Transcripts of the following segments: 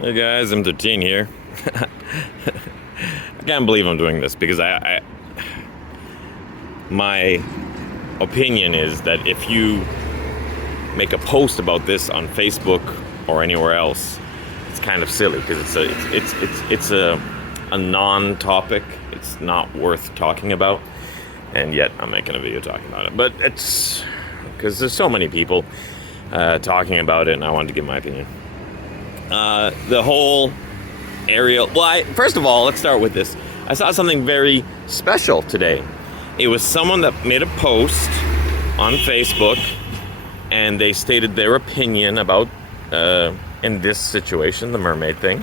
Hey guys, M13 here. I can't believe I'm doing this because my opinion is that if you make a post about this on Facebook or anywhere else, it's kind of silly because it's a non-topic. It's not worth talking about, and yet I'm making a video talking about it. But it's because there's so many people talking about it, and I wanted to give my opinion. The whole Ariel. Well, first of all, let's start with this. I saw something very special today. It was someone that made a post on Facebook, and they stated their opinion about, in this situation, the mermaid thing.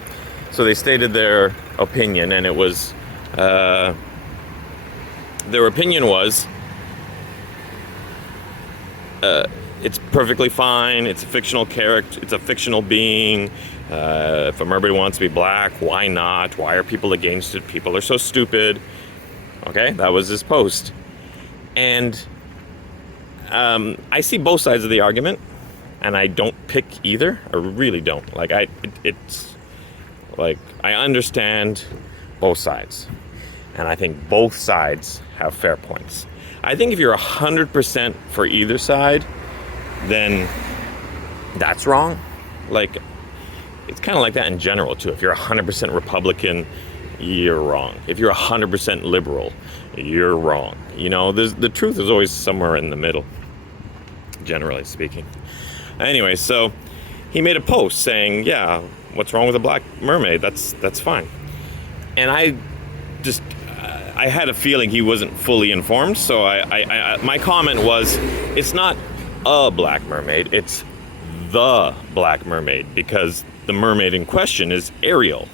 So they stated their opinion, and it was, their opinion was, it's perfectly fine. It's a fictional character. It's a fictional being. If a mermaid wants to be black, why not? Why are people against it? People are so stupid. Okay, that was his post. And I see both sides of the argument, and I don't pick either. I really don't. It's like I understand both sides, and I think both sides have fair points. I think if you're 100% for either side, then that's wrong. Like, it's kind of like that in general too. If you're 100% Republican, you're wrong. If you're 100% liberal, you're wrong. You know, the truth is always somewhere in the middle, generally speaking. Anyway, so he made a post saying, yeah, what's wrong with a black mermaid? That's fine. And I had a feeling he wasn't fully informed, so my comment was, it's not a black mermaid, it's the black mermaid, because the mermaid in question is Ariel,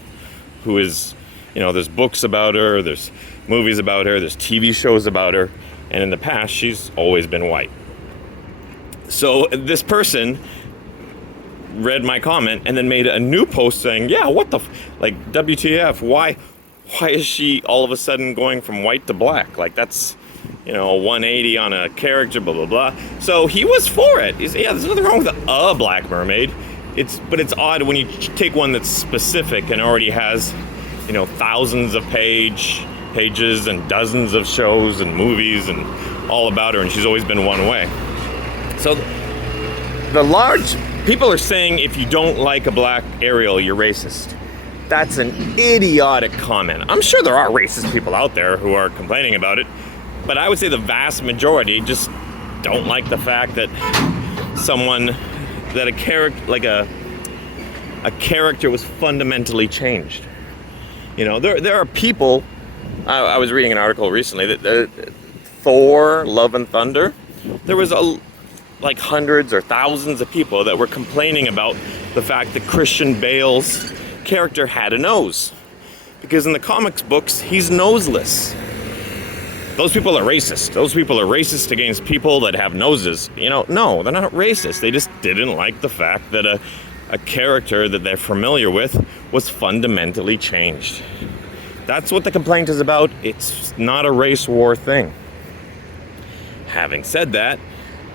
who is, you know, there's books about her, there's movies about her, there's TV shows about her, and in the past she's always been white. So this person read my comment and then made a new post saying, yeah, what the like, WTF, why is she all of a sudden going from white to black? Like, that's, you know, a 180 on a character, blah, blah, blah. So he was for it. He's, yeah, there's nothing wrong with a black mermaid. But it's odd when you take one that's specific and already has, you know, thousands of pages and dozens of shows and movies and all about her, and she's always been one way. So the large people are saying if you don't like a black Ariel, you're racist. That's an idiotic comment. I'm sure there are racist people out there who are complaining about it, but I would say the vast majority just don't like the fact that a character was fundamentally changed. You know, there are people. I was reading an article recently that Thor: Love and Thunder. There was like hundreds or thousands of people that were complaining about the fact that Christian Bale's character had a nose, because in the comics books he's noseless. Those people are racist. Those people are racist against people that have noses. You know, no, they're not racist. They just didn't like the fact that a character that they're familiar with was fundamentally changed. That's what the complaint is about. It's not a race war thing. Having said that,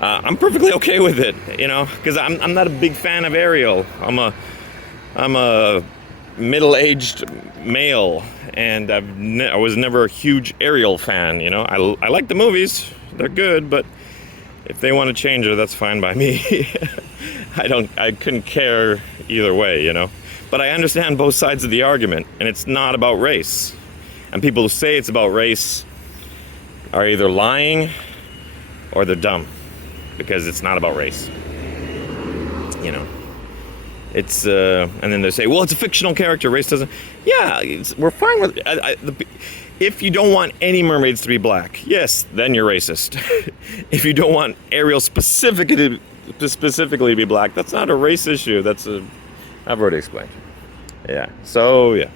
I'm perfectly okay with it, you know, because I'm not a big fan of Ariel. I'm a middle-aged male, and I was never a huge Ariel fan, you know. I like the movies, they're good, but if they want to change her, that's fine by me. I couldn't care either way, you know. But I understand both sides of the argument, and it's not about race. And people who say it's about race are either lying or they're dumb, because it's not about race, you know. It's and then they say, well, it's a fictional character, race doesn't. Yeah, we're fine with if you don't want any mermaids to be black, yes, then you're racist. If you don't want Ariel specifically to be black, that's not a race issue. I've already explained. Yeah. So yeah,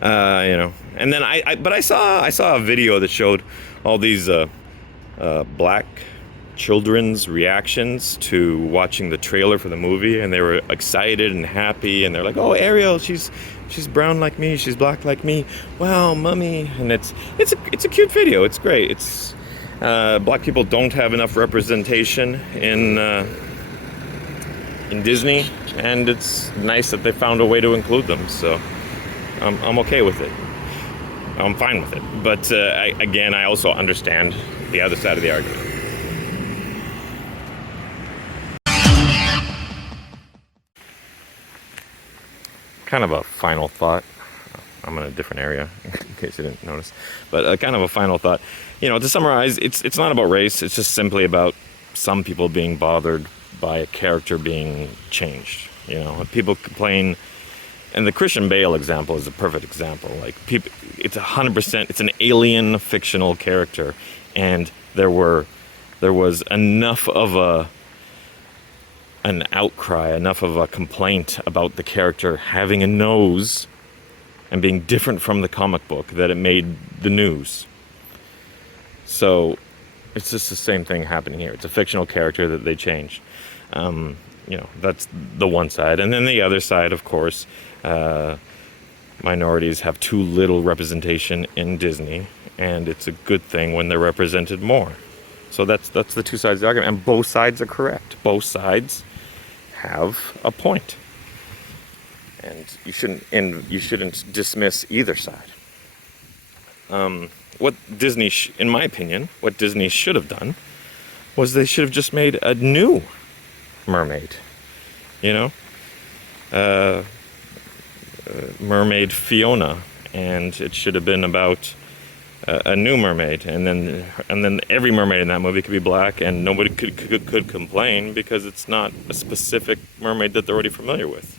you know. And then I saw a video that showed all these black children's reactions to watching the trailer for the movie, and they were excited and happy, and they're like, oh, Ariel, she's brown like me, she's black like me, wow, mummy. And it's a cute video. It's great. It's black people don't have enough representation in Disney and it's nice that they found a way to include them. So I'm okay with it. I'm fine with it. But I also understand the other side of the argument. Kind of a final thought. I'm in a different area, in case you didn't notice. But kind of a final thought. To summarize, it's not about race. It's just simply about some people being bothered by a character being changed. People complain, and the Christian Bale example is a perfect example. Like, people, it's 100%. It's an alien fictional character, and there was enough of an outcry, enough of a complaint about the character having a nose and being different from the comic book that it made the news. So it's just the same thing happening here. It's a fictional character that they changed. That's the one side. And then the other side, of course, minorities have too little representation in Disney, and it's a good thing when they're represented more. So that's the two sides of the argument, and both sides are correct. Both sides have a point, and you shouldn't dismiss either side. What Disney, in my opinion, what Disney should have done was they should have just made a new mermaid. Mermaid Fiona, and it should have been about a new mermaid, and then every mermaid in that movie could be black, and nobody could complain because it's not a specific mermaid that they're already familiar with.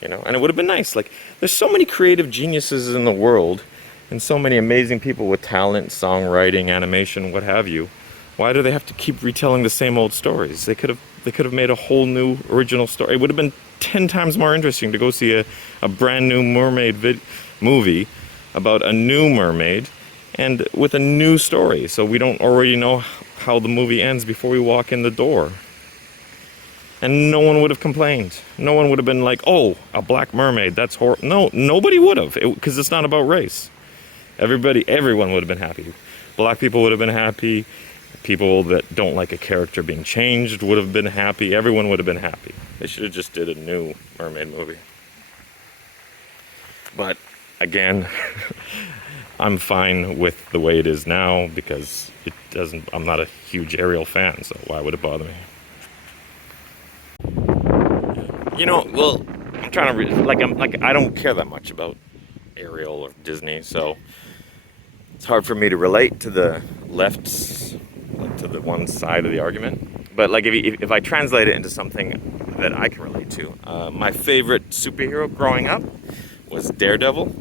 And it would have been nice. Like, there's so many creative geniuses in the world, and so many amazing people with talent, songwriting, animation, what have you. Why do they have to keep retelling the same old stories? They could have made a whole new original story. It would have been 10 times more interesting to go see a brand new mermaid movie about a new mermaid and with a new story, so we don't already know how the movie ends before we walk in the door. And no one would have complained. No one would have been like, oh, a black mermaid, that's horrible. No, nobody would have, because it's not about race. Everyone would have been happy. Black people would have been happy. People that don't like a character being changed would have been happy. Everyone would have been happy. They should have just did a new mermaid movie. But again, I'm fine with the way it is now because I'm not a huge Ariel fan, so why would it bother me? Well, I'm trying to I don't care that much about Ariel or Disney, so it's hard for me to relate to the to the one side of the argument. But if I translate it into something that I can relate to, my favorite superhero growing up was Daredevil,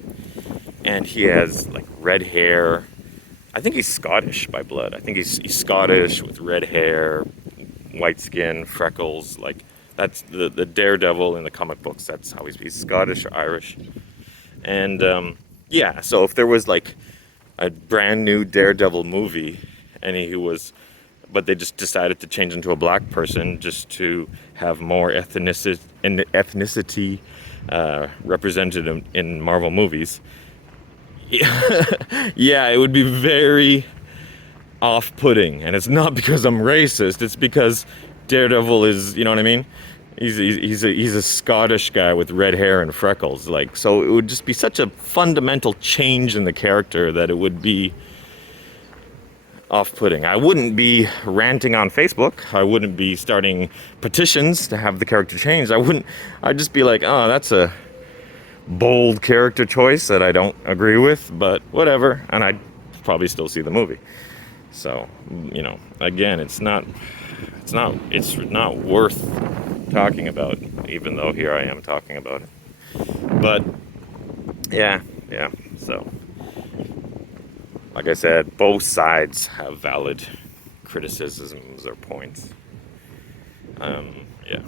and he has red hair. I think he's Scottish by blood. I think he's Scottish with red hair, white skin, freckles. That's the Daredevil in the comic books. That's how he's Scottish or Irish. And so if there was a brand new Daredevil movie, but they just decided to change into a black person just to have more ethnicity represented in Marvel movies. Yeah, it would be very off-putting, and it's not because I'm racist. It's because Daredevil is, you know what I mean? He's a Scottish guy with red hair and freckles. So it would just be such a fundamental change in the character that it would be off-putting. I wouldn't be ranting on Facebook. I wouldn't be starting petitions to have the character changed. I'd just be like, oh, that's a bold character choice that I don't agree with, but whatever. And I'd probably still see the movie. So, again, it's not worth talking about, even though here I am talking about it. But yeah, so like I said, both sides have valid criticisms or points. Yeah.